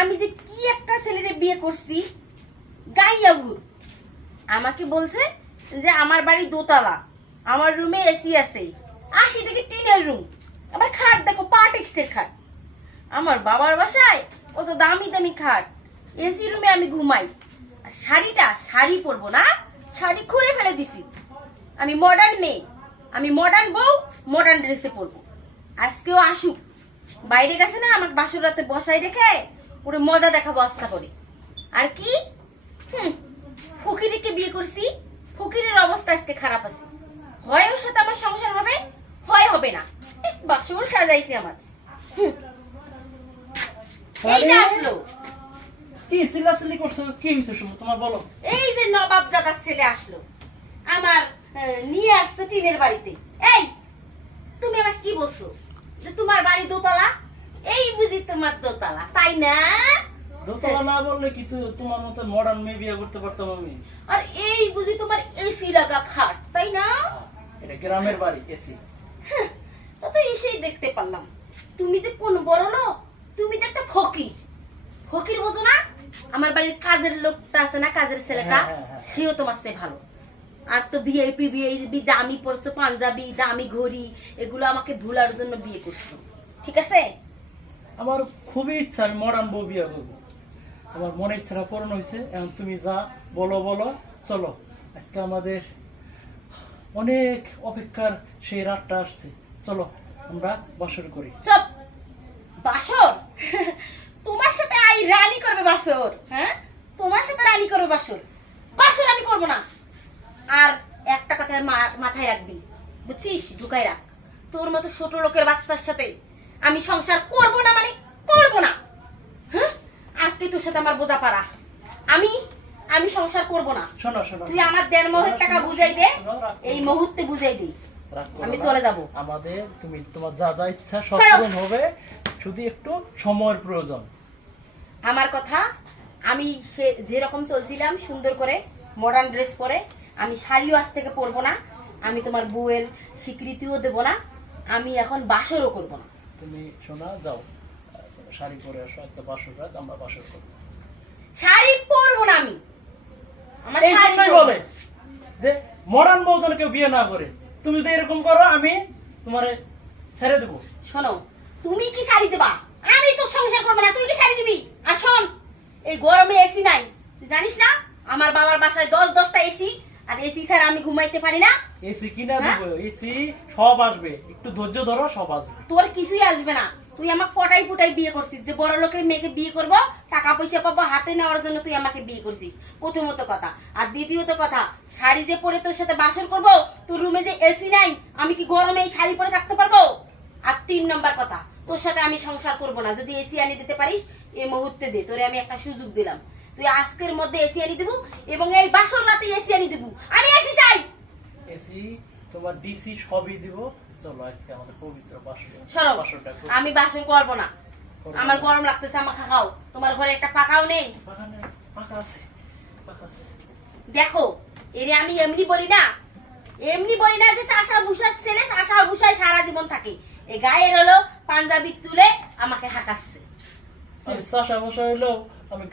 আমি যে কি একটা ছেলেরে বিয়ে করছি, গাইয়া ভূত। আমাকে বলছে যে আমার বাড়ি দোতলা, আমার রুমে এসি আছে, আসি দেখি টিনের রুম, আবার খাট দেখো পার্টেক্সের খাট। আমার বাবার বাসায় কত দামি দামি খাট, এসি রুমে আমি ঘুমাই। আর শাড়ি পরবো না, শাড়ি খুলে ফেলে দিছি। আমি মডার্ন মেয়ে, আমি মডার্ন বউ, মডার্ন ড্রেসে পরবো। আজকেও আসুক, বাইরে গেছে না আমার বাসর রাতে বসাই রেখে ওরে মজা দেখাবো আস্তা করে। আর কি ফকিরকে বিয়ে করছি, ফকিরের অবস্থা আজকে খারাপ আছে। হয় ওর সাথে আমার সংসার হবে, হয় হবে না। বাসর সাজাইছি আমার। এই যে আসলো, কি চিল্লাচিল্লি করছো? কি হয়েছে শুভ, তোমার বলো। এই যে নবাব দাদার ছেলে আসলো আমার, নিয়ে আসছে টিনের বাড়িতে। এই তুমি আমার কি বলছো যে তোমার বাড়ি দোতলা? এই বুঝি তোমার দোতলা, তাই না? দোতলা না বললে কি তোমার মতো মডার্ন মেয়ে বিয়ে করতে পারতাম আমি? আর এই বুঝি তোমার এসি লাগা খাট, তাই না? এটা গ্রামের বাড়ি, এসি। তা তো এসেই দেখতে পারলাম তুমি যে কোন বড় লোক। তুমি তো একটা ফকির, ফকির বোঝো না? আমার বাড়ির কাজের লোকটা আছে না, কাজের ছেলেটা, সেও তোমার চেয়ে ভালো। আর তো ভিআইপি ভিআইপি দামি পরছো, পাঞ্জাবি দামি ঘড়ি, এগুলো আমাকে ভুলার জন্য বিয়ে করছো, ঠিক আছে? আমার খুবই ইচ্ছা আমি মডার্ন বউ বিয়ে করবো। আমার মনের ইচ্ছাটা পূরণ হয়েছে। এখন তুমি যা বলো বলো, চলো। আজকে আমাদের অনেক অপেক্ষার সেই রাতটা আসছে, চলো আমরা বাসর করি। চুপ! বাসর? তোমার সাথে আই রানী করবে বাসর? হ্যাঁ, তোমার সাথে রানী করবে বাসর? বাসর আমি করবো না। আর একটা কথা মাথায় রাখবি, বুঝছিস? ঢুকাই রাখ, তোর মতো ছোট লোকের বাচ্চার সাথে আমি সংসার করব না, মানে করব না। হ্যাঁ, আজকে তোর সাথে আমার বোঝা পারা, আমি আমি সংসার করব না। শোনো শোনো, তুই আমার 1.5 মুহূর্ত টাকা বুঝাই দে, এই মুহূর্তে বুঝাই দে, আমি চলে যাব। আমাদের তুমি তোমার যা যা ইচ্ছা সব পূরণ হবে, শুধু একটু সময়ের প্রয়োজন। আমার কথা, আমি যেরকম চলছিলাম সুন্দর করে মডার্ন ড্রেস পরে, আমি শাড়িও আজ থেকে পরবো না, আমি তোমার বউয়ের স্বীকৃতিও দেব না, আমি এখন বাসরও করব না। তুমি শোনা যাও, শাড়ি পরে আসো, আজকে বাসর রাত, আমরা বাসর করবো। শাড়ি পরবো না আমি, আমার এই শাড়ি জন্যই বলে যে মডার্ন বউ যেন কেউ বিয়ে না করে। তুমি যদি এরকম করো, আমি তোমারে ছেড়ে দেবো। শোনো, তুমি কি শাড়ি দেবা? আমি তো সংসার করবো না, তুই কি শাড়ি দিবি? আর শোন, এই গরমে এসি নাই, তুই জানিস না? আমার বাবার বাসায় 10-10টা এসি, আর এসি ছাড়া আমি ঘুমাইতে পারি না। এসি কিনা দেবো, এসি সব আসবে, একটু ধৈর্য ধরো, সব আসবে। তোর কিছুই আসবে না। তুই আমাকে পটাই পুটাই বিয়ে করছিস, যে বড় লোকের মেয়েকে বিয়ে করব, টাকা পয়সা পাবো হাতে নেওয়ার জন্য তুই আমাকে বিয়ে করছিস, প্রথমত কথা। আর দ্বিতীয়ত কথা, শাড়ি যে পরে তোর সাথে বাসর করব, তোর রুমে যে এসি নাই, আমি কি গরমে এই শাড়ি পরে থাকতে পারবো? আর 3 নম্বর কথা, তোর সাথে আমি সংসার করব না। যদি এসি আনি দিতে পারিস এই মুহূর্তে দে, তোরে আমি একটা সুযোগ দিলাম। তুই আজকের মধ্যে এসি আনি দিব, এবং এই বাসর রাতে এসি আনি দিব। আমি এসি চাই। এসি তোমার ডিসি সবই দিব। চলো আজকে আমাদের পবিত্র বাসর, সরো, বাসরটা করি। আমি বাসর করব না, আমার গরম লাগতেছে, আমাকে খাও। তোমার ঘরে একটা পাকাও নেই। পাকা আছে, পাকা আছে। দেখো, এরে আমি এমনি বলি না, এমনি বলি না যে চাষা ভুষার ছেলে চাষা ভুষায় সারা জীবন থাকে। এই গায়ের হলো পাঞ্জাবি তুলে আমাকে হাঁকাচ্ছে। আমি চাষা বসা হইলেও আমি